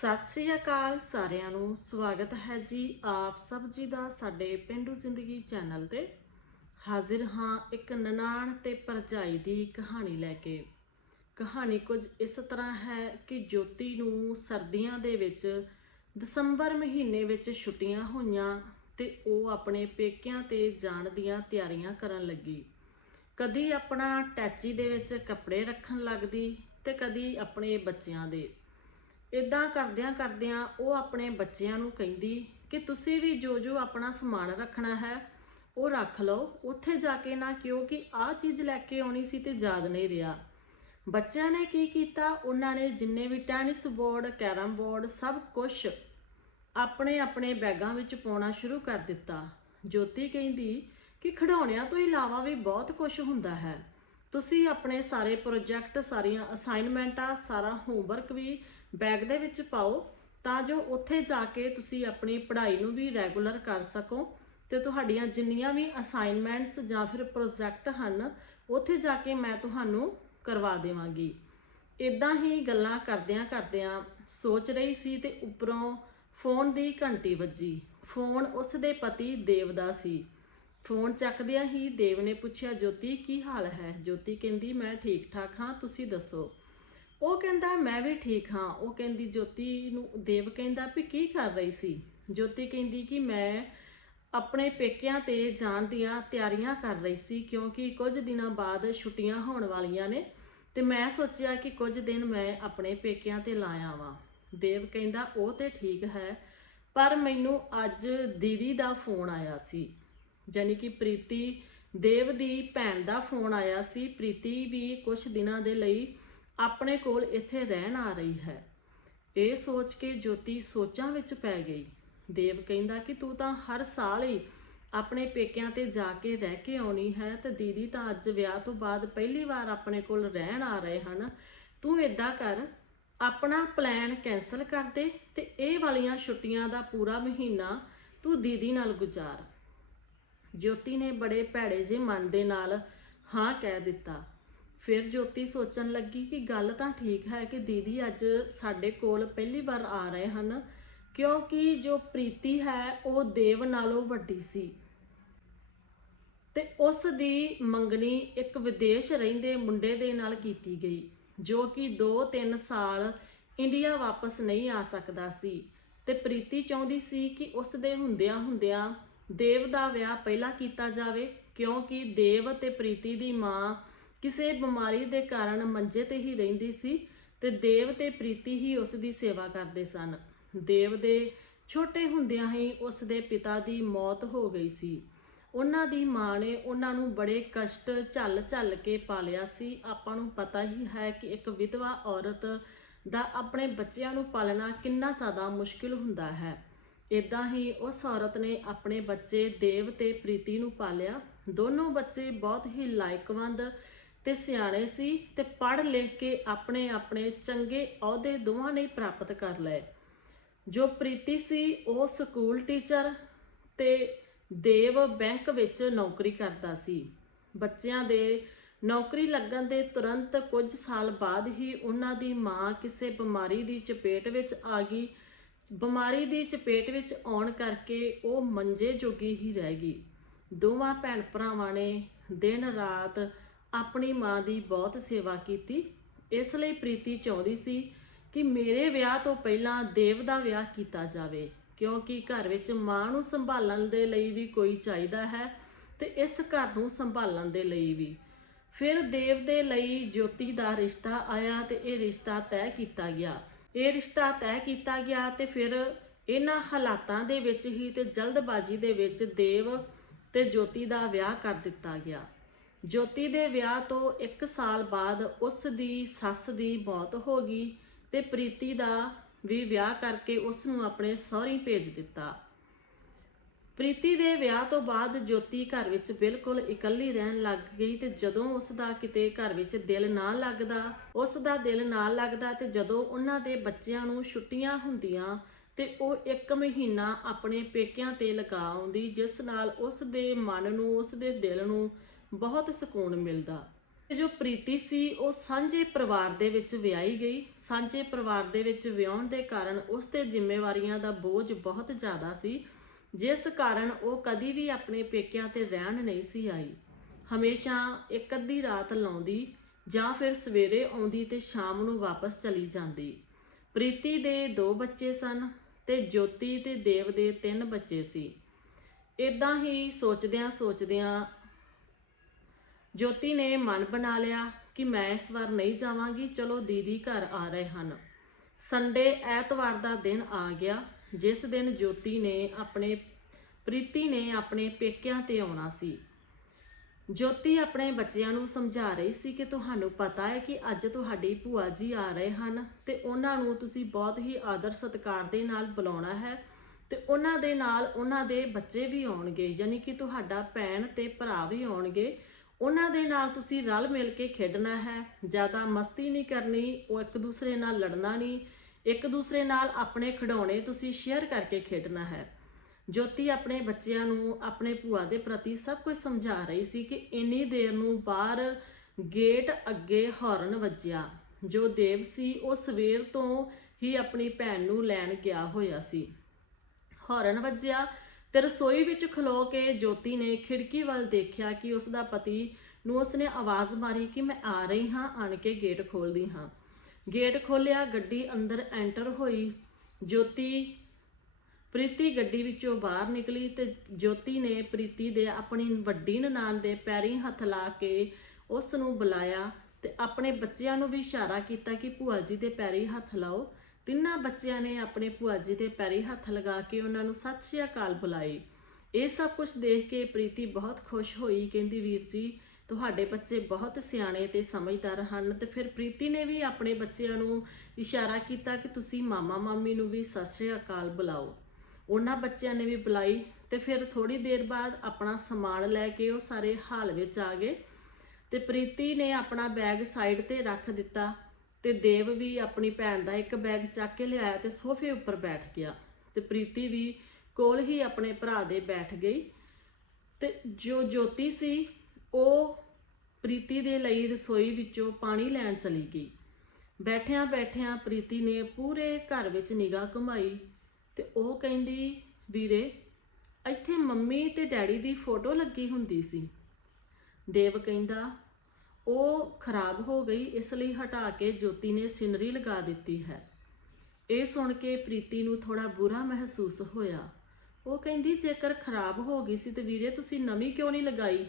ਸਤਿ ਸ੍ਰੀ ਅਕਾਲ ਸਾਰਿਆਂ ਨੂੰ, ਸਵਾਗਤ ਹੈ ਜੀ ਆਪ ਸਭ ਜੀ ਦਾ ਸਾਡੇ ਪਿੰਡੂ ਜ਼ਿੰਦਗੀ ਚੈਨਲ ਤੇ। ਹਾਜ਼ਰ ਹਾਂ ਇੱਕ ਨਨਾਣ ਤੇ ਪਰਜਾਈ ਦੀ ਕਹਾਣੀ ਲੈ ਕੇ। ਕਹਾਣੀ ਕੁਝ ਇਸ ਤਰ੍ਹਾਂ ਹੈ ਕਿ ਜੋਤੀ ਨੂੰ ਸਰਦੀਆਂ ਦੇ ਵਿੱਚ ਦਸੰਬਰ ਮਹੀਨੇ ਵਿੱਚ ਛੁੱਟੀਆਂ ਹੋਈਆਂ ਤੇ ਉਹ ਆਪਣੇ ਪੇਕਿਆਂ ਤੇ ਜਾਣ ਦੀਆਂ ਤਿਆਰੀਆਂ ਕਰਨ ਲੱਗੀ। ਕਦੀ ਆਪਣਾ ਟੈਚੀ ਦੇ ਵਿੱਚ ਕੱਪੜੇ ਰੱਖਣ ਲੱਗਦੀ ਤੇ ਕਦੀ ਆਪਣੇ ਬੱਚਿਆਂ ਦੇ। ਇਦਾਂ ਕਰਦਿਆਂ ਕਰਦਿਆਂ ਉਹ ਆਪਣੇ ਬੱਚਿਆਂ ਨੂੰ ਕਹਿੰਦੀ ਕਿ ਤੁਸੀਂ ਵੀ ਜੋ ਜੋ ਆਪਣਾ ਸਮਾਨ ਰੱਖਣਾ ਹੈ, ਉਹ ਰੱਖ ਲਓ। ਉੱਥੇ ਜਾ ਕੇ ਨਾ ਕਿਉਂਕਿ ਆਹ ਚੀਜ਼ ਲੈ ਕੇ ਆਉਣੀ ਸੀ ਤੇ ਯਾਦ ਨਹੀਂ ਰਿਹਾ। ਬੱਚਿਆਂ ਨੇ ਕੀ ਕੀਤਾ? ਉਹਨਾਂ ਨੇ ਜਿੰਨੇ ਵੀ ਟੈਨਿਸ ਬੋਰਡ, ਕੈਰਮ ਬੋਰਡ, ਸਭ ਕੁਝ ਆਪਣੇ ਆਪਣੇ ਬੈਗਾਂ ਵਿੱਚ ਪਾਉਣਾ ਸ਼ੁਰੂ ਕਰ ਦਿੱਤਾ। ਜੋਤੀ ਕਹਿੰਦੀ ਕਿ ਖਿਡੌਣਿਆਂ ਤੋਂ ਇਲਾਵਾ ਵੀ ਬਹੁਤ ਕੁਝ ਹੁੰਦਾ ਹੈ। ਤੁਸੀਂ ਆਪਣੇ ਸਾਰੇ ਪ੍ਰੋਜੈਕਟ, ਸਾਰੀਆਂ ਅਸਾਈਨਮੈਂਟਾਂ, ਸਾਰਾ ਹੋਮਵਰਕ ਵੀ ਬੈਗ ਦੇ ਵਿੱਚ ਪਾਓ ਤਾਂ ਜੋ ਉੱਥੇ ਜਾ ਕੇ ਤੁਸੀਂ ਆਪਣੀ ਪੜ੍ਹਾਈ ਨੂੰ ਵੀ ਰੈਗੂਲਰ ਕਰ ਸਕੋ ਤੇ ਤੁਹਾਡੀਆਂ ਜਿੰਨੀਆਂ ਵੀ ਅਸਾਈਨਮੈਂਟਸ ਜਾਂ ਫਿਰ ਪ੍ਰੋਜੈਕਟ ਹਨ, ਉੱਥੇ ਜਾ ਕੇ ਮੈਂ ਤੁਹਾਨੂੰ ਕਰਵਾ ਦੇਵਾਂਗੀ। ਇਦਾਂ ਹੀ ਗੱਲਾਂ ਕਰਦਿਆਂ ਕਰਦਿਆਂ ਸੋਚ ਰਹੀ ਸੀ ਤੇ ਉੱਪਰੋਂ ਫੋਨ ਦੀ ਘੰਟੀ ਵੱਜੀ। ਫੋਨ ਉਸ ਦੇ ਪਤੀ ਦੇਵ ਦਾ ਸੀ। ਫੋਨ ਚੱਕਦਿਆਂ ਹੀ ਦੇਵ ਨੇ ਪੁੱਛਿਆ, ਜੋਤੀ, ਕੀ ਹਾਲ ਹੈ? ਜੋਤੀ ਕਹਿੰਦੀ, ਮੈਂ ਠੀਕ ਠਾਕ ਹਾਂ, ਤੁਸੀਂ ਦੱਸੋ? ਉਹ ਕਹਿੰਦਾ, ਮੈਂ ਵੀ ਠੀਕ ਹਾਂ। ਉਹ ਕਹਿੰਦੀ, ਜੋਤੀ ਨੂੰ ਦੇਵ ਕਹਿੰਦਾ ਵੀ ਕੀ ਕਰ ਰਹੀ ਸੀ? ਜੋਤੀ ਕਹਿੰਦੀ ਕਿ ਮੈਂ ਆਪਣੇ ਪੇਕਿਆਂ ਤੇ ਜਾਣ ਦੀਆਂ ਤਿਆਰੀਆਂ ਕਰ ਰਹੀ ਸੀ, ਕਿਉਂਕਿ ਕੁਝ ਦਿਨਾਂ ਬਾਅਦ ਛੁੱਟੀਆਂ ਹੋਣ ਵਾਲੀਆਂ ਨੇ ਤੇ ਮੈਂ ਸੋਚਿਆ ਕਿ ਕੁਝ ਦਿਨ ਮੈਂ ਆਪਣੇ ਪੇਕਿਆਂ ਤੇ ਲਾਇਆ ਵਾਂ ਦੇਵ ਕਹਿੰਦਾ, ਉਹ ਤੇ ਠੀਕ ਹੈ, ਪਰ ਮੈਨੂੰ ਅੱਜ ਦੀਦੀ ਦਾ ਫੋਨ ਆਇਆ ਸੀ। ਜਾਨੀ ਕਿ ਪ੍ਰੀਤੀ, ਦੇਵ ਦੀ ਭੈਣ ਦਾ ਫੋਨ ਆਇਆ ਸੀ। ਪ੍ਰੀਤੀ ਵੀ ਕੁਝ ਦਿਨਾਂ ਦੇ ਲਈ ਆਪਣੇ ਕੋਲ ਇੱਥੇ ਰਹਿਣ ਆ ਰਹੀ ਹੈ। ਇਹ ਸੋਚ ਕੇ ਜੋਤੀ ਸੋਚਾਂ ਵਿੱਚ ਪੈ ਗਈ। ਦੇਵ ਕਹਿੰਦਾ ਕਿ ਤੂੰ ਤਾਂ ਹਰ ਸਾਲ ਹੀ ਆਪਣੇ ਪੇਕਿਆਂ ਤੇ ਜਾ ਕੇ ਰਹਿ ਕੇ ਆਉਣੀ ਹੈ ਤੇ ਦੀਦੀ ਤਾਂ ਅੱਜ ਵਿਆਹ ਤੋਂ ਬਾਅਦ ਪਹਿਲੀ ਵਾਰ ਆਪਣੇ ਕੋਲ ਰਹਿਣ ਆ ਰਹੇ ਹਨ। ਤੂੰ ਏਦਾਂ ਕਰ, ਆਪਣਾ ਪਲਾਨ ਕੈਨਸਲ ਕਰ ਦੇ ਤੇ ਇਹ ਵਾਲੀਆਂ ਛੁੱਟੀਆਂ ਦਾ ਪੂਰਾ ਮਹੀਨਾ ਤੂੰ ਦੀਦੀ ਨਾਲ ਗੁਜ਼ਾਰ। ਜੋਤੀ ਨੇ ਬੜੇ ਭੈੜੇ ਜਿਹੇ ਮਨ ਦੇ ਨਾਲ ਹਾਂ ਕਹਿ ਦਿੱਤਾ। ਫਿਰ ਜੋਤੀ ਸੋਚਣ ਲੱਗੀ ਕਿ ਗੱਲ ਤਾਂ ਠੀਕ ਹੈ ਕਿ ਦੀਦੀ ਅੱਜ ਸਾਡੇ ਕੋਲ ਪਹਿਲੀ ਵਾਰ ਆ ਰਹੇ ਹਨ, ਕਿਉਂਕਿ ਜੋ ਪ੍ਰੀਤੀ ਹੈ ਉਹ ਦੇਵ ਨਾਲੋਂ ਵੱਡੀ ਸੀ। ਤੇ ਉਸ ਦੀ ਮੰਗਣੀ ਇੱਕ ਵਿਦੇਸ਼ ਰਹਿੰਦੇ ਮੁੰਡੇ ਦੇ ਨਾਲ ਕੀਤੀ ਗਈ, ਜੋ ਕਿ 2-3 ਸਾਲ ਇੰਡੀਆ ਵਾਪਸ ਨਹੀਂ ਆ ਸਕਦਾ ਸੀ। ਤੇ ਪ੍ਰੀਤੀ ਚਾਹੁੰਦੀ ਸੀ ਕਿ ਉਸ ਦੇ ਹੁੰਦਿਆਂ ਹੁੰਦਿਆਂ ਦੇਵ ਦਾ ਵਿਆਹ ਪਹਿਲਾਂ ਕੀਤਾ ਜਾਵੇ, ਕਿਉਂਕਿ ਦੇਵ ਤੇ ਪ੍ਰੀਤੀ ਦੀ ਮਾਂ ਕਿਸੇ ਬਿਮਾਰੀ ਦੇ ਕਾਰਨ ਮੰਜੇ ਤੇ ਹੀ ਰਹਿੰਦੀ ਸੀ ਤੇ ਦੇਵ ਤੇ ਪ੍ਰੀਤੀ ਹੀ ਉਸ ਦੀ ਸੇਵਾ ਕਰਦੇ ਸਨ। ਦੇਵ ਦੇ ਛੋਟੇ ਹੁੰਦਿਆਂ ਹੀ ਉਸ ਦੇ ਪਿਤਾ ਦੀ ਮੌਤ ਹੋ ਗਈ ਸੀ। ਉਹਨਾਂ ਦੀ ਮਾਂ ਨੇ ਉਹਨਾਂ ਨੂੰ ਬੜੇ ਕਸ਼ਟ ਝੱਲ ਝੱਲ ਕੇ ਪਾਲਿਆ ਸੀ। ਆਪਾਂ ਨੂੰ ਪਤਾ ਹੀ ਹੈ ਕਿ ਇੱਕ ਵਿਧਵਾ ਔਰਤ ਦਾ ਆਪਣੇ ਬੱਚਿਆਂ ਨੂੰ ਪਾਲਣਾ ਕਿੰਨਾ ਜ਼ਿਆਦਾ ਮੁਸ਼ਕਿਲ ਹੁੰਦਾ ਹੈ। ਇਦਾਂ ਹੀ ਉਸ ਔਰਤ ਨੇ ਆਪਣੇ ਬੱਚੇ ਦੇਵ ਤੇ ਪ੍ਰੀਤੀ ਨੂੰ ਪਾਲਿਆ। ਦੋਨੋਂ ਬੱਚੇ ਬਹੁਤ ਹੀ ਲਾਇਕਵੰਦ ਤੇ ਸਿਆਣੇ ਸੀ ਤੇ ਪੜ੍ਹ ਲਿਖ ਕੇ ਆਪਣੇ ਆਪਣੇ ਚੰਗੇ ਅਹੁਦੇ ਦੋਵਾਂ ਨੇ ਪ੍ਰਾਪਤ ਕਰ ਲਏ। ਜੋ ਪ੍ਰੀਤੀ ਸੀ ਉਹ ਸਕੂਲ ਟੀਚਰ ਤੇ ਦੇਵ ਬੈਂਕ ਵਿੱਚ ਨੌਕਰੀ ਕਰਦਾ ਸੀ। ਬੱਚਿਆਂ ਦੇ ਨੌਕਰੀ ਲੱਗਣ ਦੇ ਤੁਰੰਤ ਕੁਝ ਸਾਲ ਬਾਅਦ ਹੀ ਉਹਨਾਂ ਦੀ ਮਾਂ ਕਿਸੇ ਬਿਮਾਰੀ ਦੀ ਚਪੇਟ ਵਿੱਚ ਆ ਗਈ। ਬਿਮਾਰੀ ਦੀ ਚਪੇਟ ਵਿੱਚ ਆਉਣ ਕਰਕੇ ਉਹ ਮੰਜੇ ਜੋਗੀ ਹੀ ਰਹਿ ਗਈ। ਦੋਵਾਂ ਭੈਣ ਭਰਾਵਾਂ ਨੇ ਦਿਨ ਰਾਤ ਆਪਣੀ ਮਾਂ ਦੀ ਬਹੁਤ ਸੇਵਾ ਕੀਤੀ। ਇਸ ਲਈ ਪ੍ਰੀਤੀ ਚਾਹੁੰਦੀ ਸੀ ਕਿ ਮੇਰੇ ਵਿਆਹ ਤੋਂ ਪਹਿਲਾਂ ਦੇਵ ਦਾ ਵਿਆਹ ਕੀਤਾ ਜਾਵੇ, ਕਿਉਂਕਿ ਘਰ ਵਿੱਚ ਮਾਂ ਨੂੰ ਸੰਭਾਲਣ ਦੇ ਲਈ ਵੀ ਕੋਈ ਚਾਹੀਦਾ ਹੈ ਤੇ ਇਸ ਘਰ ਨੂੰ ਸੰਭਾਲਣ ਦੇ ਲਈ ਵੀ। ਫਿਰ ਦੇਵ ਦੇ ਲਈ ਜੋਤੀ ਦਾ ਰਿਸ਼ਤਾ ਆਇਆ ਤੇ ਇਹ ਰਿਸ਼ਤਾ ਤੈਅ ਕੀਤਾ ਗਿਆ। ਇਹ ਰਿਸ਼ਤਾ ਤੈਅ ਕੀਤਾ ਗਿਆ ਤੇ ਫਿਰ ਇਹਨਾਂ ਹਾਲਾਤਾਂ ਦੇ ਵਿੱਚ ਹੀ ਤੇ ਜਲਦਬਾਜ਼ੀ ਦੇ ਵਿੱਚ ਦੇਵ ਤੇ ਜੋਤੀ ਦਾ ਵਿਆਹ ਕਰ ਦਿੱਤਾ ਗਿਆ। ਜੋਤੀ ਦੇ ਵਿਆਹ ਤੋਂ 1 ਸਾਲ ਬਾਅਦ ਉਸ ਦੀ ਸੱਸ ਦੀ ਮੌਤ ਹੋ ਗਈ ਤੇ ਪ੍ਰੀਤੀ ਦਾ ਵੀ ਵਿਆਹ ਕਰਕੇ ਉਸ ਨੂੰ ਆਪਣੇ ਸਹੁਰੇ ਭੇਜ ਦਿੱਤਾ। ਪ੍ਰੀਤੀ ਦੇ ਵਿਆਹ ਤੋਂ ਬਾਅਦ ਜੋਤੀ ਘਰ ਵਿੱਚ ਬਿਲਕੁਲ ਇਕੱਲੀ ਰਹਿਣ ਲੱਗ ਗਈ ਤੇ ਜਦੋਂ ਉਸ ਦਾ ਕਿਤੇ ਘਰ ਵਿੱਚ ਦਿਲ ਨਾ ਲੱਗਦਾ, ਉਸ ਦਾ ਦਿਲ ਨਾ ਲੱਗਦਾ ਤੇ ਜਦੋਂ ਉਹਨਾਂ ਦੇ ਬੱਚਿਆਂ ਨੂੰ ਛੁੱਟੀਆਂ ਹੁੰਦੀਆਂ ਤੇ ਉਹ ਇੱਕ ਮਹੀਨਾ ਆਪਣੇ ਪੇਕਿਆਂ ਤੇ ਲਗਾ ਆਉਂਦੀ, ਜਿਸ ਨਾਲ ਉਸ ਦੇ ਮਨ ਨੂੰ, ਉਸ ਦੇ ਦਿਲ ਨੂੰ ਬਹੁਤ ਸਕੂਨ ਮਿਲਦਾ। ਜੋ ਪ੍ਰੀਤੀ ਸੀ, ਉਹ ਸਾਂਝੇ ਪਰਿਵਾਰ ਦੇ ਵਿੱਚ ਵਿਆਹੀ ਗਈ। ਸਾਂਝੇ ਪਰਿਵਾਰ ਦੇ ਵਿੱਚ ਵਿਆਹਣ ਦੇ ਕਾਰਨ ਉਸ ਤੇ ਜ਼ਿੰਮੇਵਾਰੀਆਂ ਦਾ ਬੋਝ ਬਹੁਤ ਜ਼ਿਆਦਾ ਸੀ, ਜਿਸ ਕਾਰਨ ਉਹ ਕਦੀ ਵੀ ਆਪਣੇ ਪੇਕਿਆਂ ਤੇ ਰਹਿਣ ਨਹੀਂ ਸੀ ਆਈ। ਹਮੇਸ਼ਾ ਇੱਕ ਅੱਧੀ ਰਾਤ ਲਾਉਂਦੀ ਜਾਂ ਫਿਰ ਸਵੇਰੇ ਆਉਂਦੀ ਤੇ ਸ਼ਾਮ ਨੂੰ ਵਾਪਸ ਚਲੀ ਜਾਂਦੀ। ਪ੍ਰੀਤੀ ਦੇ ਦੋ ਬੱਚੇ ਸਨ ਤੇ ਜੋਤੀ ਤੇ ਦੇਵ ਦੇ ਤਿੰਨ ਬੱਚੇ ਸੀ। ਇਦਾਂ ਹੀ ਸੋਚਦਿਆਂ ਸੋਚਦਿਆਂ ਜੋਤੀ ਨੇ ਮਨ ਬਣਾ ਲਿਆ ਕਿ ਮੈਂ ਇਸ ਵਾਰ ਨਹੀਂ ਜਾਵਾਂਗੀ, ਚਲੋ ਦੀਦੀ ਘਰ ਆ ਰਹੇ ਹਨ। ਸੰਡੇ ਐਤਵਾਰ ਦਾ ਦਿਨ ਆ ਗਿਆ, ਜਿਸ ਦਿਨ ਜੋਤੀ ਨੇ ਆਪਣੇ, ਪ੍ਰੀਤੀ ਨੇ ਆਪਣੇ ਪੇਕਿਆਂ ਤੇ ਆਉਣਾ ਸੀ। ਜੋਤੀ ਆਪਣੇ ਬੱਚਿਆਂ ਨੂੰ ਸਮਝਾ ਰਹੀ ਸੀ ਕਿ ਤੁਹਾਨੂੰ ਪਤਾ ਹੈ ਕਿ ਅੱਜ ਤੁਹਾਡੀ ਭੂਆ ਜੀ ਆ ਰਹੇ ਹਨ ਤੇ ਉਹਨਾਂ ਨੂੰ ਤੁਸੀਂ ਬਹੁਤ ਹੀ ਆਦਰ ਸਤਿਕਾਰ ਦੇ ਨਾਲ ਬੁਲਾਉਣਾ ਹੈ ਤੇ ਉਹਨਾਂ ਦੇ ਨਾਲ ਉਹਨਾਂ ਦੇ ਬੱਚੇ ਵੀ ਆਉਣਗੇ, ਯਾਨੀ ਕਿ ਤੁਹਾਡਾ ਭੈਣ ਤੇ ਭਰਾ ਵੀ ਆਉਣਗੇ ਉਹਨਾਂ ਦੇ ਨਾਲ ਤੁਸੀਂ ਰਲ ਮਿਲ ਕੇ ਖੇਡਣਾ ਹੈ। ਜ਼ਿਆਦਾ ਮਸਤੀ ਨਹੀਂ ਕਰਨੀ, ਉਹ ਇੱਕ ਦੂਸਰੇ ਨਾਲ ਲੜਨਾ ਨਹੀਂ। ਇੱਕ ਦੂਸਰੇ ਨਾਲ ਆਪਣੇ ਖਿਡੌਣੇ ਤੁਸੀਂ ਸ਼ੇਅਰ ਕਰਕੇ ਖੇਡਣਾ ਹੈ। ਜੋਤੀ ਆਪਣੇ ਬੱਚਿਆਂ ਨੂੰ, ਆਪਣੇ ਭੂਆ ਦੇ ਪ੍ਰਤੀ ਸਭ ਕੁਝ ਸਮਝਾ ਰਹੀ ਸੀ ਕਿ ਇੰਨੀ ਦੇਰ ਨੂੰ ਬਾਹਰ ਗੇਟ ਅੱਗੇ ਹਾਰਨ ਵੱਜਿਆ। ਜੋ ਦੇਵ ਸੀ, ਉਹ ਸਵੇਰ ਤੋਂ ਹੀ ਆਪਣੀ ਭੈਣ ਨੂੰ ਲੈਣ ਗਿਆ ਹੋਇਆ ਸੀ। ਹਾਰਨ ਵੱਜਿਆ। ਤੇ ਰਸੋਈ ਵਿੱਚ ਖਲੋ ਕੇ ਜੋਤੀ ਨੇ ਖਿੜਕੀ ਵੱਲ ਦੇਖਿਆ ਕਿ ਉਸ ਦਾ ਪਤੀ ਨੂੰ ਉਸਨੇ ਆਵਾਜ਼ ਮਾਰੀ ਕਿ ਮੈਂ ਆ ਰਹੀ ਹਾਂ, ਆਣ ਕੇ ਗੇਟ ਖੋਲਦੀ ਹਾਂ। ਗੇਟ ਖੋਲਿਆ ਗੱਡੀ ਅੰਦਰ ਐਂਟਰ ਹੋਈ। ਜੋਤੀ, ਪ੍ਰੀਤੀ ਗੱਡੀ ਵਿੱਚੋਂ ਬਾਹਰ ਨਿਕਲੀ ਤੇ ਜੋਤੀ ਨੇ ਪ੍ਰੀਤੀ ਦੇ ਆਪਣੀ ਵੱਡੀ ਨਨਾਣ ਦੇ ਪੈਰੀਂ ਹੱਥ ਲਾ ਕੇ ਉਸ ਨੂੰ ਬੁਲਾਇਆ ਤੇ ਆਪਣੇ ਬੱਚਿਆਂ ਨੂੰ ਵੀ ਇਸ਼ਾਰਾ ਕੀਤਾ ਕਿ ਭੂਆ ਜੀ ਦੇ ਪੈਰੀਂ ਹੱਥ ਲਾਓ। ਤਿੰਨਾਂ ਬੱਚਿਆਂ ਨੇ ਆਪਣੇ ਭੂਆ ਜੀ ਦੇ ਪੈਰੀ ਹੱਥ ਲਗਾ ਕੇ ਉਹਨਾਂ ਨੂੰ ਸਤਿ ਸ਼੍ਰੀ ਅਕਾਲ ਬੁਲਾਈ ਇਹ ਸਭ ਕੁਝ ਦੇਖ ਕੇ ਪ੍ਰੀਤੀ ਬਹੁਤ ਖੁਸ਼ ਹੋਈ, ਕਹਿੰਦੀ, ਵੀਰ ਜੀ, ਤੁਹਾਡੇ ਬੱਚੇ ਬਹੁਤ ਸਿਆਣੇ ਤੇ ਸਮਝਦਾਰ ਹਨ। ਤੇ ਫਿਰ ਪ੍ਰੀਤੀ ਨੇ ਵੀ ਆਪਣੇ ਬੱਚਿਆਂ ਨੂੰ ਇਸ਼ਾਰਾ ਕੀਤਾ ਕਿ ਤੁਸੀਂ ਮਾਮਾ ਮਾਮੀ ਨੂੰ ਵੀ ਸਤਿ ਸ਼੍ਰੀ ਅਕਾਲ ਬੁਲਾਓ। ਉਹਨਾਂ ਬੱਚਿਆਂ ਨੇ ਵੀ ਬੁਲਾਈ ਤੇ ਫਿਰ ਥੋੜੀ ਦੇਰ ਬਾਅਦ ਆਪਣਾ ਸਮਾਨ ਲੈ ਕੇ ਉਹ ਸਾਰੇ ਹਾਲ ਵਿੱਚ ਆ ਗਏ ਤੇ ਪ੍ਰੀਤੀ ਨੇ ਆਪਣਾ ਬੈਗ ਸਾਈਡ ਤੇ ਰੱਖ ਦਿੱਤਾ। ਤੇ ਦੇਵ ਵੀ ਆਪਣੀ ਭੈਣ ਦਾ ਇੱਕ ਬੈਗ ਚੱਕ ਕੇ ਲਿਆਇਆ ਤੇ ਸੋਫੇ ਉੱਪਰ ਬੈਠ ਗਿਆ ਤੇ ਪ੍ਰੀਤੀ ਵੀ ਕੋਲ ਹੀ ਆਪਣੇ ਭਰਾ ਦੇ ਬੈਠ ਗਈ ਤੇ ਜੋ ਜੋਤੀ ਸੀ, ਉਹ ਪ੍ਰੀਤੀ ਦੇ ਲਈ ਰਸੋਈ ਵਿੱਚੋਂ ਪਾਣੀ ਲੈਣ ਚਲੀ ਗਈ। ਬੈਠਿਆਂ ਬੈਠਿਆਂ ਪ੍ਰੀਤੀ ਨੇ ਪੂਰੇ ਘਰ ਵਿੱਚ ਨਿਗਾਹ ਘੁਮਾਈ ਤੇ ਉਹ ਕਹਿੰਦੀ, ਵੀਰੇ, ਇੱਥੇ ਮੰਮੀ ਤੇ ਡੈਡੀ ਦੀ ਫੋਟੋ ਲੱਗੀ ਹੁੰਦੀ ਸੀ। ਦੇਵ ਕਹਿੰਦਾ ਉਹ ਖਰਾਬ ਹੋ ਗਈ, ਇਸ ਲਈ ਹਟਾ ਕੇ ਜੋਤੀ ਨੇ ਸਿਨਰੀ ਲਗਾ ਦਿੱਤੀ ਹੈ। ਇਹ ਸੁਣ ਕੇ ਪ੍ਰੀਤੀ ਨੂੰ ਥੋੜਾ ਬੁਰਾ ਮਹਿਸੂਸ ਹੋਇਆ। ਉਹ ਕਹਿੰਦੀ, ਜੇਕਰ ਖਰਾਬ ਹੋ ਗਈ ਸੀ ਤੇ ਵੀਰੇ ਤੁਸੀਂ ਨਵੀਂ ਕਿਉਂ ਨਹੀਂ ਲਗਾਈ?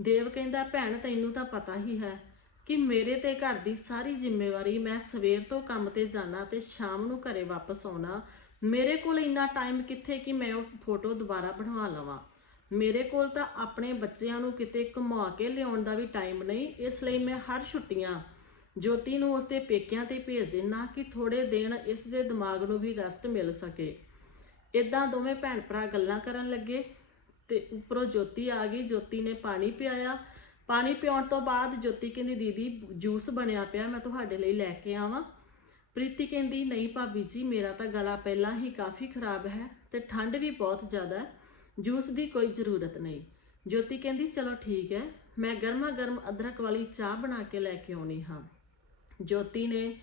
ਦੇਵ ਕਹਿੰਦਾ, ਭੈਣ, ਤੈਨੂੰ ਤਾਂ ਪਤਾ ਹੀ ਹੈ ਕਿ ਮੇਰੇ ਤੇ ਘਰ ਦੀ ਸਾਰੀ ਜ਼ਿੰਮੇਵਾਰੀ ਮੈਂ ਸਵੇਰ ਤੋਂ ਕੰਮ ਤੇ ਜਾਣਾ ਤੇ ਸ਼ਾਮ ਨੂੰ ਘਰੇ ਵਾਪਸ ਆਉਣਾ। ਮੇਰੇ ਕੋਲ ਇੰਨਾ ਟਾਈਮ ਕਿੱਥੇ ਕਿ ਮੈਂ ਉਹ ਫੋਟੋ ਦੁਬਾਰਾ ਬਣਵਾ ਲਵਾਂ? ਮੇਰੇ ਕੋਲ ਤਾਂ ਆਪਣੇ ਬੱਚਿਆਂ ਨੂੰ ਕਿਤੇ ਘੁਮਾ ਕੇ ਲਿਆਉਣ ਦਾ ਵੀ ਟਾਈਮ ਨਹੀਂ, ਇਸ ਲਈ ਮੈਂ ਹਰ ਛੁੱਟੀਆਂ ਜੋਤੀ ਨੂੰ ਉਸਦੇ ਪੇਕਿਆਂ ਤੇ ਭੇਜ ਦਿੰਨਾ ਕਿ ਥੋੜੇ ਦਿਨ ਇਸ ਦੇ ਦਿਮਾਗ ਨੂੰ ਵੀ ਰੈਸਟ ਮਿਲ ਸਕੇ। ਇਦਾਂ ਦੋਵੇਂ ਭੈਣ ਭਰਾ ਗੱਲਾਂ ਕਰਨ ਲੱਗੇ ਤੇ ਉੱਪਰੋਂ ਜੋਤੀ ਆ ਗਈ। ਜੋਤੀ ਨੇ ਪਾਣੀ ਪਿਆਇਆ। ਪਾਣੀ ਪਿਆਉਣ ਤੋਂ ਬਾਅਦ ਜੋਤੀ ਕਹਿੰਦੀ, ਦੀਦੀ, ਜੂਸ ਬਣਿਆ ਪਿਆ, ਮੈਂ ਤੁਹਾਡੇ ਲਈ ਲੈ ਕੇ ਆਵਾਂ। ਪ੍ਰੀਤੀ ਕਹਿੰਦੀ, ਨਹੀਂ ਭਾਬੀ ਜੀ, ਮੇਰਾ ਤਾਂ ਗਲਾ ਪਹਿਲਾਂ ਹੀ ਕਾਫੀ ਖਰਾਬ ਹੈ ਤੇ ਠੰਡ ਵੀ ਬਹੁਤ ਜ਼ਿਆਦਾ ਹੈ। ਜੂਸ ਦੀ ਕੋਈ ਜ਼ਰੂਰਤ ਨਹੀਂ। ਜੋਤੀ ਕਹਿੰਦੀ, ਚਲੋ ਠੀਕ ਹੈ, ਮੈਂ ਗਰਮਾ ਗਰਮ ਅਦਰਕ ਵਾਲੀ ਚਾਹ ਬਣਾ ਕੇ ਲੈ ਕੇ ਆਉਣੀ ਹਾਂ। ਜੋਤੀ ਨੇ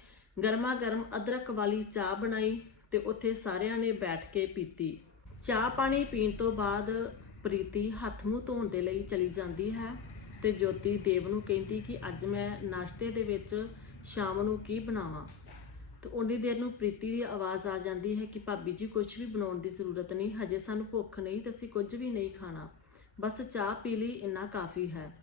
ਗਰਮਾ ਗਰਮ ਅਦਰਕ ਵਾਲੀ ਚਾਹ ਬਣਾਈ ਤੇ ਉੱਥੇ ਸਾਰਿਆਂ ਨੇ ਬੈਠ ਕੇ ਪੀਤੀ। ਚਾਹ ਪਾਣੀ ਪੀਣ ਤੋਂ ਬਾਅਦ ਪ੍ਰੀਤੀ ਹੱਥ ਮੂੰਹ ਧੋਣ ਦੇ ਲਈ ਚਲੀ ਜਾਂਦੀ ਹੈ ਤੇ ਜੋਤੀ ਦੇਵ ਨੂੰ ਕਹਿੰਦੀ ਕਿ ਅੱਜ ਮੈਂ ਨਾਸ਼ਤੇ ਦੇ ਵਿੱਚ ਸ਼ਾਮ ਨੂੰ ਕੀ ਬਣਾਵਾਂ। ਤੇ ਉਨੀ ਦੇਰ ਨੂੰ ਪ੍ਰੀਤੀ ਦੀ ਆਵਾਜ਼ ਆ ਜਾਂਦੀ ਹੈ ਕਿ ਭਾਬੀ ਜੀ ਕੁਝ ਵੀ ਬਣਾਉਣ ਦੀ ਜ਼ਰੂਰਤ ਨਹੀਂ, ਹਜੇ ਸਾਨੂੰ ਭੁੱਖ ਨਹੀਂ ਤੇ ਅਸੀਂ ਕੁਝ ਵੀ ਨਹੀਂ ਖਾਣਾ। ਬਸ ਚਾਹ ਪੀ ਲਈ, ਇੰਨਾ ਕਾਫੀ ਹੈ।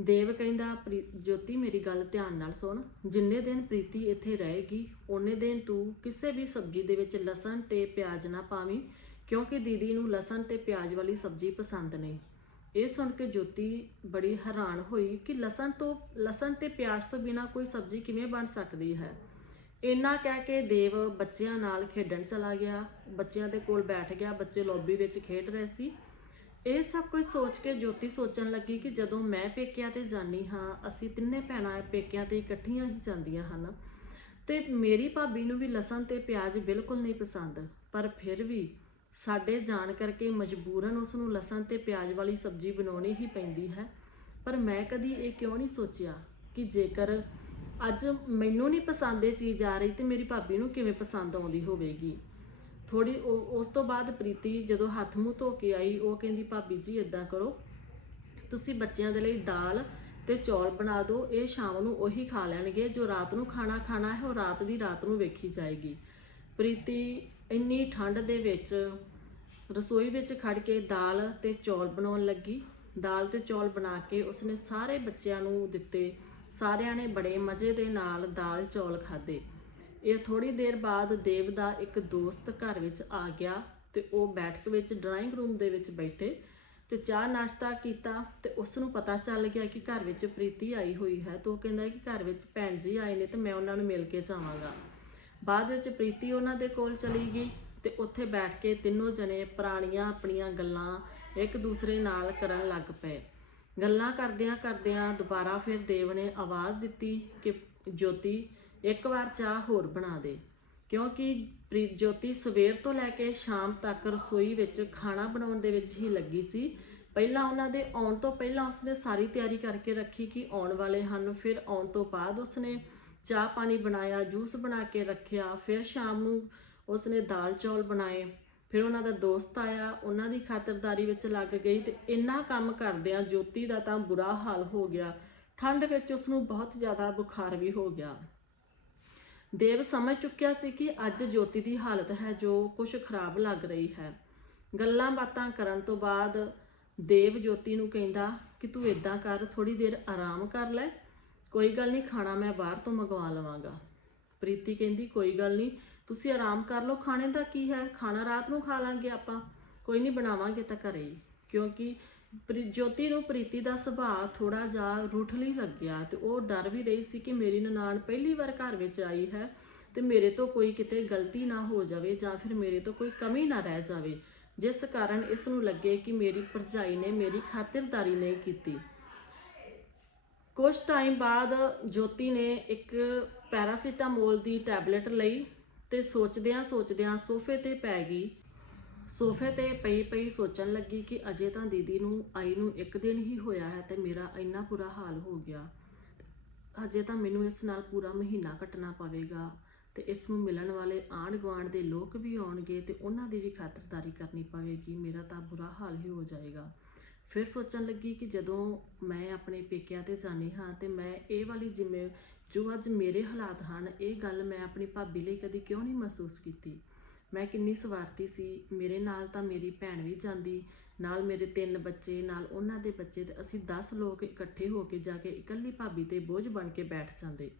ਦੇਵ ਕਹਿੰਦਾ, ਪ੍ਰੀ- ਜੋਤੀ ਮੇਰੀ ਗੱਲ ਧਿਆਨ ਨਾਲ ਸੁਣ। ਜਿੰਨੇ ਦਿਨ ਪ੍ਰੀਤੀ ਇੱਥੇ ਰਹੇਗੀ ਉਹਨੇ ਦਿਨ ਤੂੰ ਕਿਸੇ ਵੀ ਸਬਜ਼ੀ ਦੇ ਵਿੱਚ ਲਸਣ ਤੇ ਪਿਆਜ਼ ਨਾ ਪਾਵੀਂ, ਕਿਉਂਕਿ ਦੀਦੀ ਨੂੰ ਲਸਣ ਤੇ ਪਿਆਜ਼ ਵਾਲੀ ਸਬਜ਼ੀ ਪਸੰਦ ਨਹੀਂ। ਇਹ ਸੁਣ ਕੇ ਜੋਤੀ ਬੜੀ ਹੈਰਾਨ ਹੋਈ ਕਿ ਲਸਣ ਤੋਂ, ਲਸਣ ਤੇ ਪਿਆਜ਼ ਤੋਂ ਬਿਨਾ ਕੋਈ ਸਬਜ਼ੀ ਕਿਵੇਂ ਬਣ ਸਕਦੀ ਹੈ? ਇੰਨਾ ਕਹਿ ਕੇ ਦੇਵ ਬੱਚਿਆਂ ਨਾਲ ਖੇਡਣ ਚਲਾ ਗਿਆ, ਬੱਚਿਆਂ ਦੇ ਕੋਲ ਬੈਠ ਗਿਆ, ਬੱਚੇ ਲੌਬੀ ਵਿੱਚ ਖੇਡ ਰਹੇ ਸੀ। ਇਹ ਸਭ ਕੁਝ ਸੋਚ ਕੇ ਜੋਤੀ ਸੋਚਣ ਲੱਗੀ ਕਿ ਜਦੋਂ ਮੈਂ ਪੇਕਿਆਂ ਤੇ ਜਾਨੀ ਹਾਂ, ਅਸੀਂ ਤਿੰਨੇ ਭੈਣਾਂ ਪੇਕਿਆਂ ਤੇ ਇਕੱਠੀਆਂ ਹੀ ਜਾਂਦੀਆਂ ਹਨ। ਤੇ ਮੇਰੀ ਭਾਬੀ ਨੂੰ ਵੀ ਲਸਣ ਤੇ ਪਿਆਜ਼ ਬਿਲਕੁਲ ਨਹੀਂ ਪਸੰਦ, ਪਰ ਫਿਰ ਵੀ ਸਾਡੇ ਜਾਣ ਕਰਕੇ ਮਜਬੂਰਨ ਉਸ ਨੂੰ ਲਸਣ ਤੇ ਪਿਆਜ਼ ਵਾਲੀ ਸਬਜ਼ੀ ਬਣਾਉਣੀ ਹੀ ਪੈਂਦੀ ਹੈ। ਪਰ ਮੈਂ ਕਦੀ ਇਹ ਕਿਉਂ ਨਹੀਂ ਸੋਚਿਆ ਕਿ ਜੇਕਰ ਅੱਜ ਮੈਨੂੰ ਨਹੀਂ ਪਸੰਦ ਇਹ ਚੀਜ਼ ਆ ਰਹੀ ਤੇ ਮੇਰੀ ਭਾਬੀ ਨੂੰ ਕਿਵੇਂ ਪਸੰਦ ਆਉਂਦੀ ਹੋਵੇਗੀ? ਥੋੜੀ ਉਸ ਤੋਂ ਬਾਅਦ ਪ੍ਰੀਤੀ ਜਦੋਂ ਹੱਥ ਮੂੰਹ ਧੋ ਕੇ ਆਈ, ਉਹ ਕਹਿੰਦੀ, ਭਾਬੀ ਜੀ ਇਦਾਂ ਕਰੋ। ਤੁਸੀਂ ਬੱਚਿਆਂ ਦੇ ਲਈ ਦਾਲ ਤੇ ਚੌਲ ਬਣਾ ਦਿਓ। ਇਹ ਸ਼ਾਮ ਨੂੰ ਉਹੀ ਖਾ ਲੈਣਗੇ ਜੋ ਰਾਤ ਨੂੰ ਖਾਣਾ ਖਾਣਾ ਹੈ, ਉਹ ਰਾਤ ਦੀ ਰਾਤ ਨੂੰ ਵੇਖੀ ਜਾਏਗੀ। ਪ੍ਰੀਤੀ ਇੰਨੀ ਠੰਡ ਦੇ ਵਿੱਚ, ਰਸੋਈ ਵਿੱਚ ਖੜ ਕੇ ਦਾਲ ਤੇ ਚੌਲ ਬਣਾਉਣ ਲੱਗੀ। ਦਾਲ ਤੇ ਚੌਲ ਬਣਾ ਕੇ ਉਸਨੇ ਸਾਰੇ ਬੱਚਿਆਂ ਨੂੰ ਦਿੱਤੇ। ਸਾਰਿਆਂ ਨੇ ਬੜੇ ਮਜ਼ੇ ਦੇ ਨਾਲ ਦਾਲ ਚੌਲ ਖਾਦੇ ਇਹ ਥੋੜੀ ਦੇਰ ਬਾਅਦ ਦੇਵ ਦਾ ਇੱਕ ਦੋਸਤ ਘਰ ਵਿੱਚ ਆ ਗਿਆ ਤੇ ਉਹ ਬੈਠਕ ਵਿੱਚ ਡਰਾਇੰਗ ਰੂਮ ਦੇ ਵਿੱਚ ਬੈਠੇ ਤੇ ਚਾਹ ਨਾਸ਼ਤਾ ਕੀਤਾ ਤੇ ਉਸ ਨੂੰ ਪਤਾ ਚੱਲ ਗਿਆ ਕਿ ਘਰ ਵਿੱਚ ਪ੍ਰੀਤੀ ਆਈ ਹੋਈ ਹੈ ਤੇ ਉਹ ਕਹਿੰਦਾ ਕਿ ਘਰ ਵਿੱਚ ਭੈਣ ਜੀ ਆਏ ਨੇ ਤੇ ਮੈਂ ਉਹਨਾਂ ਨੂੰ ਮਿਲ ਕੇ ਜਾਵਾਂਗਾ। ਬਾਅਦ ਵਿੱਚ ਪ੍ਰੀਤੀ ਉਹਨਾਂ ਦੇ ਕੋਲ ਚਲੀ ਗਈ ਤੇ ਉੱਥੇ ਬੈਠ ਕੇ ਤਿੰਨੋਂ ਜਣੇ ਪੁਰਾਣੀਆਂ ਆਪਣੀਆਂ ਗੱਲਾਂ ਇੱਕ ਦੂਸਰੇ ਨਾਲ ਕਰਨ ਲੱਗ ਪਏ। ਗੱਲਾਂ ਕਰਦਿਆਂ ਕਰਦਿਆਂ ਦੁਬਾਰਾ ਫਿਰ ਦੇਵ ਨੇ ਆਵਾਜ਼ ਦਿੱਤੀ ਕਿ, ਜੋਤੀ, ਇੱਕ ਵਾਰ ਚਾਹ ਹੋਰ ਬਣਾ ਦੇ। ਕਿਉਂਕਿ ਪ੍ਰੀਤ ਜੋਤੀ ਸਵੇਰ ਤੋਂ ਲੈ ਕੇ ਸ਼ਾਮ ਤੱਕ ਰਸੋਈ ਵਿੱਚ ਖਾਣਾ ਬਣਾਉਣ ਦੇ ਵਿੱਚ ਹੀ ਲੱਗੀ ਸੀ। ਪਹਿਲਾਂ ਉਹਨਾਂ ਦੇ ਆਉਣ ਤੋਂ ਪਹਿਲਾਂ ਉਸਨੇ ਸਾਰੀ ਤਿਆਰੀ ਕਰਕੇ ਰੱਖੀ ਕਿ ਆਉਣ ਵਾਲੇ ਹਨ। ਫਿਰ ਆਉਣ ਤੋਂ ਬਾਅਦ ਉਸਨੇ ਚਾਹ ਪਾਣੀ ਬਣਾਇਆ, ਜੂਸ ਬਣਾ ਕੇ ਰੱਖਿਆ। ਫਿਰ ਸ਼ਾਮ ਨੂੰ ਉਸਨੇ ਦਾਲ ਚੌਲ ਬਣਾਏ। ਫਿਰ ਉਹਨਾਂ ਦਾ ਦੋਸਤ ਆਇਆ, ਉਹਨਾਂ ਦੀ ਖਾਤਰਦਾਰੀ ਵਿੱਚ ਲੱਗ ਗਈ ਤੇ ਇੰਨਾ ਕੰਮ ਕਰਦਿਆਂ ਜੋਤੀ ਦਾ ਤਾਂ ਬੁਰਾ ਹਾਲ ਹੋ ਗਿਆ। ਠੰਡ ਵਿੱਚ ਉਸ ਨੂੰ ਬਹੁਤ ਜ਼ਿਆਦਾ ਬੁਖਾਰ ਵੀ ਹੋ ਗਿਆ। ਦੇਵ ਸਮਝ ਚੁੱਕਿਆ ਸੀ ਕਿ ਅੱਜ ਜੋਤੀ ਦੀ ਹਾਲਤ ਹੈ ਜੋ ਕੁਝ ਖਰਾਬ ਲੱਗ ਰਹੀ ਹੈ। ਗੱਲਾਂ ਬਾਤਾਂ ਕਰਨ ਤੋਂ ਬਾਅਦ ਦੇਵ ਜੋਤੀ ਨੂੰ ਕਹਿੰਦਾ, ਕਿ ਤੂੰ ਇਦਾਂ ਕਰ ਥੋੜੀ ਦੇਰ ਆਰਾਮ ਕਰ ਲੈ। ਕੋਈ ਗੱਲ ਨਹੀਂ, ਖਾਣਾ ਮੈਂ ਬਾਹਰ ਤੋਂ ਮੰਗਵਾ ਲਵਾਂਗਾ। ਪ੍ਰੀਤੀ ਕਹਿੰਦੀ, ਕੋਈ ਗੱਲ ਨਹੀਂ ਤੁਸੀਂ ਆਰਾਮ ਕਰ ਲਓ, ਖਾਣੇ ਦਾ ਕੀ ਹੈ? ਖਾਣਾ ਰਾਤ ਨੂੰ ਖਾ ਲਾਂਗੇ ਆਪਾਂ। ਕੋਈ ਨਹੀਂ ਬਣਾਵਾਂਗੇ ਤਾਂ ਘਰੇ ਹੀ। ਕਿਉਂਕਿ ਪ੍ਰੀ- ਜੋਤੀ ਨੂੰ ਪ੍ਰੀਤੀ ਦਾ ਸੁਭਾਅ ਥੋੜਾ ਜਿਹਾ ਰੂਠਲੀ ਲੱਗਿਆ ਤੇ ਉਹ ਡਰ ਵੀ ਰਹੀ ਸੀ ਕਿ ਮੇਰੀ ਨਨਾਣ ਪਹਿਲੀ ਵਾਰ ਘਰ ਵਿੱਚ ਆਈ ਹੈ ਤੇ ਮੇਰੇ ਤੋਂ ਕੋਈ ਕਿਤੇ ਗਲਤੀ ਨਾ ਹੋ ਜਾਵੇ ਜਾਂ ਫਿਰ ਮੇਰੇ ਤੋਂ ਕੋਈ ਕਮੀ ਨਾ ਰਹਿ ਜਾਵੇ। ਜਿਸ ਕਾਰਨ ਇਸ ਨੂੰ ਲੱਗੇ ਕਿ ਮੇਰੀ ਭਰਜਾਈ ਨੇ ਮੇਰੀ ਖਾਤਿਰਦਾਰੀ ਨਹੀਂ ਕੀਤੀ। ਕੁਝ ਟਾਈਮ ਬਾਅਦ ਜੋਤੀ ਨੇ ਇੱਕ ਪੈਰਾਸੀਟਾਮੋਲ ਦੀ ਟੈਬਲੇਟ ਲਈ ਤੇ ਸੋਚਦਿਆਂ ਸੋਚਦਿਆਂ ਸੋਫੇ ਤੇ ਪੈ ਗਈ। ਸੋਫੇ ਤੇ ਪਈ ਪਈ ਸੋਚਣ ਲੱਗੀ ਕਿ ਅਜੇ ਤਾਂ ਦੀਦੀ ਨੂੰ, ਆਈ ਨੂੰ ਇੱਕ ਦਿਨ ਹੀ ਹੋਇਆ ਹੈ ਤੇ ਮੇਰਾ ਇੰਨਾ ਬੁਰਾ ਹਾਲ ਹੋ ਗਿਆ। ਅਜੇ ਤਾਂ ਮੈਨੂੰ ਇਸ ਨਾਲ ਪੂਰਾ ਮਹੀਨਾ ਕੱਟਣਾ ਪਵੇਗਾ ਤੇ ਇਸ ਨੂੰ ਮਿਲਣ ਵਾਲੇ ਆਂਢ ਗੁਆਂਢ ਦੇ ਲੋਕ ਵੀ ਆਉਣਗੇ ਤੇ ਉਹਨਾਂ ਦੀ ਵੀ ਖਾਤਰਦਾਰੀ ਕਰਨੀ ਪਵੇਗੀ। ਮੇਰਾ ਤਾਂ ਬੁਰਾ ਹਾਲ ਹੀ ਹੋ ਜਾਏਗਾ। ਫਿਰ ਸੋਚਣ ਲੱਗੀ ਕਿ ਜਦੋਂ ਮੈਂ ਆਪਣੇ ਪੇਕਿਆਂ ਤੇ ਜਾਣੀ ਹਾਂ ਤੇ ਮੈਂ ਇਹ ਵਾਲੀ ਜਿੰਮੇ ਜੋ ਅੱਜ ਮੇਰੇ ਹਾਲਾਤ ਹਨ, ਇਹ ਗੱਲ ਮੈਂ ਆਪਣੀ ਭਾਬੀ ਲਈ ਕਦੀ ਕਿਉਂ ਨਹੀਂ ਮਹਿਸੂਸ ਕੀਤੀ? ਮੈਂ ਕਿੰਨੀ ਸਵਾਰਥੀ ਸੀ। ਮੇਰੇ ਨਾਲ ਤਾਂ ਮੇਰੀ ਭੈਣ ਵੀ ਜਾਂਦੀ, ਨਾਲ ਮੇਰੇ ਤਿੰਨ ਬੱਚੇ, ਨਾਲ ਉਹਨਾਂ ਦੇ ਬੱਚੇ ਤੇ ਅਸੀਂ 10 ਲੋਕ ਇਕੱਠੇ ਹੋ ਕੇ ਜਾ ਕੇ ਇਕੱਲੀ ਭਾਬੀ ਤੇ ਬੋਝ ਬਣ ਕੇ ਬੈਠ ਜਾਂਦੇ।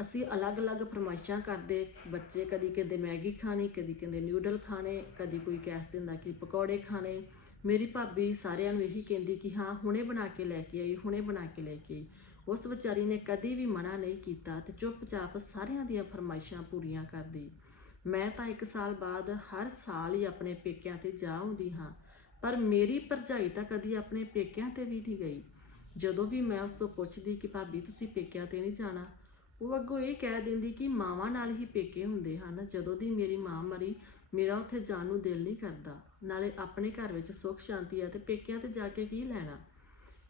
ਅਸੀਂ ਅਲੱਗ-ਅਲੱਗ ਫਰਮਾਇਸ਼ਾਂ ਕਰਦੇ। ਬੱਚੇ ਕਦੀ ਕਹਿੰਦੇ ਮੈਗੀ ਖਾਣੀ, ਕਦੀ ਕਹਿੰਦੇ ਨਿਊਡਲ ਖਾਣੇ, ਕਦੀ ਕੋਈ ਕਹਿ ਦਿੰਦਾ ਕਿ ਪਕੌੜੇ ਖਾਣੇ। ਮੇਰੀ ਭਾਬੀ ਸਾਰਿਆਂ ਨੂੰ ਇਹੀ ਕਹਿੰਦੀ ਕਿ ਹਾਂ, ਹੁਣੇ ਬਣਾ ਕੇ ਲੈ ਕੇ ਆਈ, ਹੁਣੇ ਬਣਾ ਕੇ ਲੈ ਕੇ ਆਈ। ਉਸ ਵਿਚਾਰੀ ਨੇ ਕਦੀ ਵੀ ਮਨਾ ਨਹੀਂ ਕੀਤਾ ਤੇ ਚੁੱਪਚਾਪ ਸਾਰਿਆਂ ਦੀਆਂ ਫਰਮਾਇਸ਼ਾਂ ਪੂਰੀਆਂ ਕਰਦੀ। ਮੈਂ ਤਾਂ ਇੱਕ ਸਾਲ ਬਾਅਦ ਹਰ ਸਾਲ ਹੀ ਆਪਣੇ ਪੇਕਿਆਂ ਤੇ ਜਾ ਆਉਂਦੀ ਹਾਂ, ਪਰ ਮੇਰੀ ਭਰਜਾਈ ਤਾਂ ਕਦੀ ਆਪਣੇ ਪੇਕਿਆਂ ਤੇ ਵੀ ਨਹੀਂ ਗਈ। ਜਦੋਂ ਵੀ ਮੈਂ ਉਸ ਤੋਂ ਪੁੱਛਦੀ ਕਿ, ਭਾਬੀ, ਤੁਸੀਂ ਪੇਕਿਆਂ ਤੇ ਨਹੀਂ ਜਾਣਾ? ਉਹ ਅੱਗੋਂ ਇਹ ਕਹਿ ਦਿੰਦੀ ਕਿ ਮਾਵਾਂ ਨਾਲ ਹੀ ਪੇਕੇ ਹੁੰਦੇ ਹਨ। ਜਦੋਂ ਦੀ ਮੇਰੀ ਮਾਂ ਮਰੀ, ਮੇਰਾ ਉੱਥੇ ਜਾਣ ਨੂੰ ਦਿਲ ਨਹੀਂ ਕਰਦਾ। ਨਾਲੇ ਆਪਣੇ ਘਰ ਵਿੱਚ ਸੁੱਖ ਸ਼ਾਂਤੀ ਹੈ ਤੇ ਪੇਕਿਆਂ ਤੇ ਜਾ ਕੇ ਕੀ ਲੈਣਾ?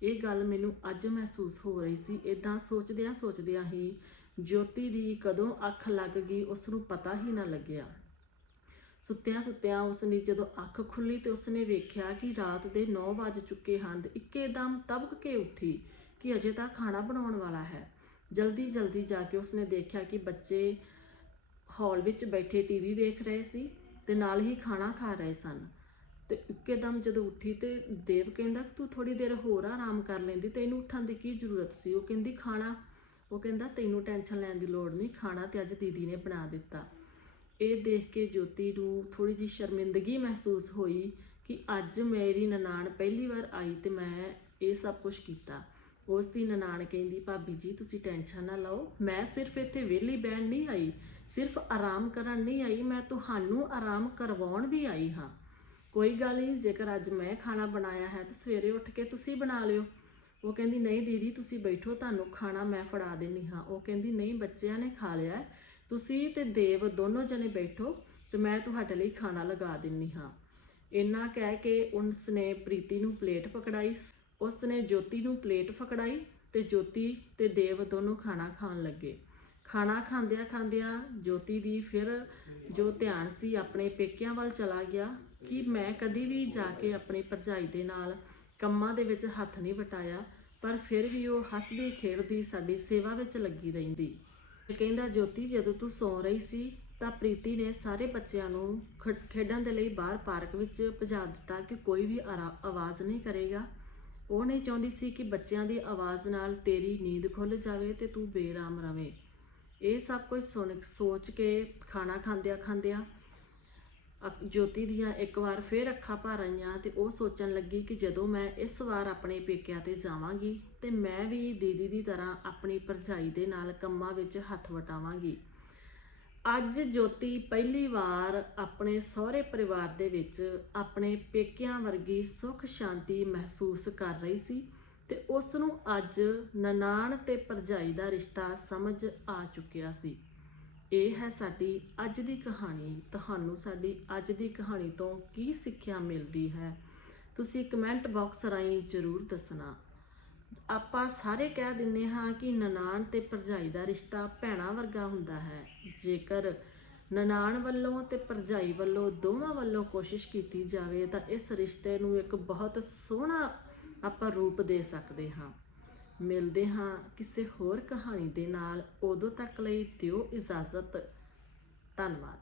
ਇਹ ਗੱਲ ਮੈਨੂੰ ਅੱਜ ਮਹਿਸੂਸ ਹੋ ਰਹੀ ਸੀ। ਇਦਾਂ ਸੋਚਦਿਆਂ ਸੋਚਦਿਆਂ ਹੀ ਜੋਤੀ ਦੀ ਕਦੋਂ ਅੱਖ ਲੱਗ ਗਈ ਉਸ ਨੂੰ ਪਤਾ ਹੀ ਨਾ ਲੱਗਿਆ। ਸੁੱਤਿਆਂ ਸੁੱਤਿਆਂ ਉਸ ਨੇ ਜਦੋਂ ਅੱਖ ਖੁੱਲੀ ਤੇ ਉਸਨੇ ਵੇਖਿਆ ਕਿ ਰਾਤ ਦੇ 9 ਵੱਜ ਚੁੱਕੇ ਹਨ ਤੇ ਇੱਕੇਦਮ ਤਬਕ ਕੇ ਉੱਠੀ ਕਿ ਅਜੇ ਤਾਂ ਖਾਣਾ ਬਣਾਉਣ ਵਾਲਾ ਹੈ। ਜਲਦੀ ਜਲਦੀ ਜਾ ਕੇ ਉਸਨੇ ਦੇਖਿਆ ਕਿ ਬੱਚੇ ਹਾਲ ਵਿੱਚ ਬੈਠੇ ਟੀਵੀ ਵੇਖ ਰਹੇ ਸੀ ਤੇ ਨਾਲ ਹੀ ਖਾਣਾ ਖਾ ਰਹੇ ਸਨ। ਤੇ ਇੱਕੇਦਮ ਜਦੋਂ ਉੱਠੀ ਤੇ ਦੇਵ ਕਹਿੰਦਾ ਤੂੰ ਥੋੜੀ ਦੇਰ ਹੋਰ ਆਰਾਮ ਕਰ ਲੈਂਦੀ ਤੈਨੂੰ ਉੱਠਣ ਦੀ ਕੀ ਜ਼ਰੂਰਤ ਸੀ? ਉਹ ਕਹਿੰਦੀ, ਖਾਣਾ। ਉਹ ਕਹਿੰਦਾ, ਤੈਨੂੰ ਟੈਨਸ਼ਨ ਲੈਣ ਦੀ ਲੋੜ ਨਹੀਂ, ਖਾਣਾ ਤੇ ਅੱਜ ਦੀਦੀ ਨੇ ਬਣਾ ਦਿੱਤਾ। ਇਹ ਦੇਖ ਕੇ ਜੋਤੀ ਨੂੰ ਥੋੜੀ ਜਿਹੀ ਸ਼ਰਮਿੰਦਗੀ ਮਹਿਸੂਸ ਹੋਈ ਕਿ ਅੱਜ ਮੇਰੀ ਨਨਾਣ ਪਹਿਲੀ ਵਾਰ ਆਈ ਤੇ ਮੈਂ ਇਹ ਸਭ ਕੁਝ ਕੀਤਾ। ਉਸ ਦੀ ਨਨਾਣ ਕਹਿੰਦੀ, ਭਾਬੀ ਜੀ, ਤੁਸੀਂ ਟੈਨਸ਼ਨ ਨਾ ਲਓ, ਮੈਂ ਸਿਰਫ ਇੱਥੇ ਵਿਹਲੀ ਬੈਣ ਨਹੀਂ ਆਈ, ਸਿਰਫ ਆਰਾਮ ਕਰਨ ਨਹੀਂ ਆਈ, ਮੈਂ ਤੁਹਾਨੂੰ ਆਰਾਮ ਕਰਵਾਉਣ ਵੀ ਆਈ ਹਾਂ। ਕੋਈ ਗੱਲ ਨਹੀਂ, ਜੇਕਰ ਅੱਜ ਮੈਂ ਖਾਣਾ ਬਣਾਇਆ ਹੈ ਤਾਂ ਸਵੇਰੇ ਉੱਠ ਕੇ ਤੁਸੀਂ ਬਣਾ ਲਿਓ। ਉਹ ਕਹਿੰਦੀ, ਨਹੀਂ ਦੀਦੀ, ਤੁਸੀਂ ਬੈਠੋ, ਤੁਹਾਨੂੰ ਖਾਣਾ ਮੈਂ ਫੜਾ ਦੇਣੀ ਹਾਂ। ਉਹ ਕਹਿੰਦੀ, ਨਹੀਂ, ਬੱਚਿਆਂ ਨੇ ਖਾ ਲਿਆ ਤੁਸੀਂ ਤੇ ਦੇਵ ਦੋਨੋਂ ਜਣੇ ਬੈਠੋ ਤੇ ਮੈਂ ਤੁਹਾਡੇ ਲਈ ਖਾਣਾ ਲਗਾ ਦਿੰਨੀ ਹਾਂ। ਇੰਨਾ ਕਹਿ ਕੇ ਉਸ ਨੇ ਪ੍ਰੀਤੀ ਨੂੰ ਪਲੇਟ ਪਕੜਾਈ। ਉਸ ਨੇ ਜੋਤੀ ਨੂੰ ਪਲੇਟ ਫਕੜਾਈ ਤੇ ਜੋਤੀ ਤੇ ਦੇਵ ਦੋਨੋਂ ਖਾਣਾ ਖਾਣ ਲੱਗੇ। ਖਾਣਾ ਖਾਂਦਿਆਂ ਖਾਂਦਿਆਂ ਜੋਤੀ ਦੀ ਫਿਰ ਜੋ ਧਿਆਨ ਸੀ, ਆਪਣੇ ਪੇਕਿਆਂ ਵੱਲ ਚਲਾ ਗਿਆ। ਕਿ ਮੈਂ ਕਦੀ ਵੀ ਜਾ ਕੇ ਆਪਣੀ ਭਰਜਾਈ ਦੇ ਨਾਲ ਕੰਮਾਂ ਦੇ ਵਿੱਚ ਹੱਥ ਨਹੀਂ ਵਟਾਇਆ, ਪਰ ਫਿਰ ਵੀ ਉਹ ਹੱਸਦੀ ਖੇਡਦੀ ਸਾਡੀ ਸੇਵਾ ਵਿੱਚ ਲੱਗੀ ਰਹਿੰਦੀ। ਕਹਿੰਦਾ, ਜੋਤੀ, ਜਦੋਂ ਤੂੰ ਸੌਂ ਰਹੀ ਸੀ ਤਾਂ ਪ੍ਰੀਤੀ ਨੇ ਸਾਰੇ ਬੱਚਿਆਂ ਨੂੰ ਖ- ਖੇਡਣ ਦੇ ਲਈ ਬਾਹਰ ਪਾਰਕ ਵਿੱਚ ਭਜਾ ਦਿੱਤਾ ਕਿ ਕੋਈ ਵੀ ਆਰਾ- ਆਵਾਜ਼ ਨਹੀਂ ਕਰੇਗਾ। ਉਹ ਨਹੀਂ ਚਾਹੁੰਦੀ ਸੀ ਕਿ ਬੱਚਿਆਂ ਦੀ ਆਵਾਜ਼ ਨਾਲ ਤੇਰੀ ਨੀਂਦ ਖੁੱਲ ਜਾਵੇ ਤੇ ਤੂੰ ਬੇਰਾਮ ਰਵੇਂ। ਇਹ ਸਭ ਕੁਝ ਸੁਣ, ਸੋਚ ਕੇ ਖਾਣਾ ਖਾਂਦਿਆਂ ਖਾਂਦਿਆਂ ਜੋਤੀ ਦੀਆਂ ਇੱਕ ਵਾਰ ਫੇਰ ਅੱਖਾਂ ਭਰ ਆਈਆਂ ਤੇ ਉਹ ਸੋਚਣ ਲੱਗੀ ਕਿ ਜਦੋਂ ਮੈਂ ਇਸ ਵਾਰ ਆਪਣੇ ਪੇਕਿਆਂ ਤੇ ਜਾਵਾਂਗੀ ਤੇ ਮੈਂ ਵੀ ਦੀਦੀ ਦੀ ਤਰ੍ਹਾਂ ਆਪਣੀ ਭਰਜਾਈ ਦੇ ਨਾਲ ਕੰਮਾਂ ਵਿੱਚ ਹੱਥ ਵਟਾਵਾਂਗੀ। ਅੱਜ ਜੋਤੀ ਪਹਿਲੀ ਵਾਰ ਆਪਣੇ ਸਹੁਰੇ ਪਰਿਵਾਰ ਦੇ ਵਿੱਚ ਆਪਣੇ ਪੇਕਿਆਂ ਵਰਗੀ ਸੁੱਖ ਸ਼ਾਂਤੀ ਮਹਿਸੂਸ ਕਰ ਰਹੀ ਸੀ ਤੇ ਉਸ ਨੂੰ ਅੱਜ ਨਨਾਣ ਤੇ ਭਰਜਾਈ ਦਾ ਰਿਸ਼ਤਾ ਸਮਝ ਆ ਚੁੱਕਿਆ ਸੀ। ਇਹ ਹੈ ਸਾਡੀ ਅੱਜ ਦੀ ਕਹਾਣੀ। ਤੁਹਾਨੂੰ ਸਾਡੀ ਅੱਜ ਦੀ ਕਹਾਣੀ ਤੋਂ ਕੀ ਸਿੱਖਿਆ ਮਿਲਦੀ ਹੈ? ਤੁਸੀਂ ਕਮੈਂਟ ਬਾਕਸ ਰਾਹੀਂ ਜ਼ਰੂਰ ਦੱਸਣਾ। ਆਪਾਂ ਸਾਰੇ ਕਹਿ ਦਿੰਨੇ ਹਾਂ ਕਿ ਨਨਾਣ ਤੇ ਭਰਜਾਈ ਦਾ ਰਿਸ਼ਤਾ ਭੈਣਾ ਵਰਗਾ ਹੁੰਦਾ ਹੈ। ਜੇਕਰ ਨਨਾਣ ਵੱਲੋਂ ਤੇ ਭਰਜਾਈ ਵੱਲੋਂ ਦੋਵਾਂ ਵੱਲੋਂ ਕੋਸ਼ਿਸ਼ ਕੀਤੀ ਜਾਵੇ ਤਾਂ ਇਸ ਰਿਸ਼ਤੇ ਨੂੰ ਇੱਕ ਬਹੁਤ ਸੋਹਣਾ ਆਪਾਂ ਰੂਪ ਦੇ ਸਕਦੇ ਹਾਂ। ਮਿਲਦੇ ਹਾਂ ਕਿਸੇ ਹੋਰ ਕਹਾਣੀ ਦੇ ਨਾਲ। ਉਦੋਂ ਤੱਕ ਲਈ ਦਿਓ ਇਜਾਜ਼ਤ। ਧੰਨਵਾਦ।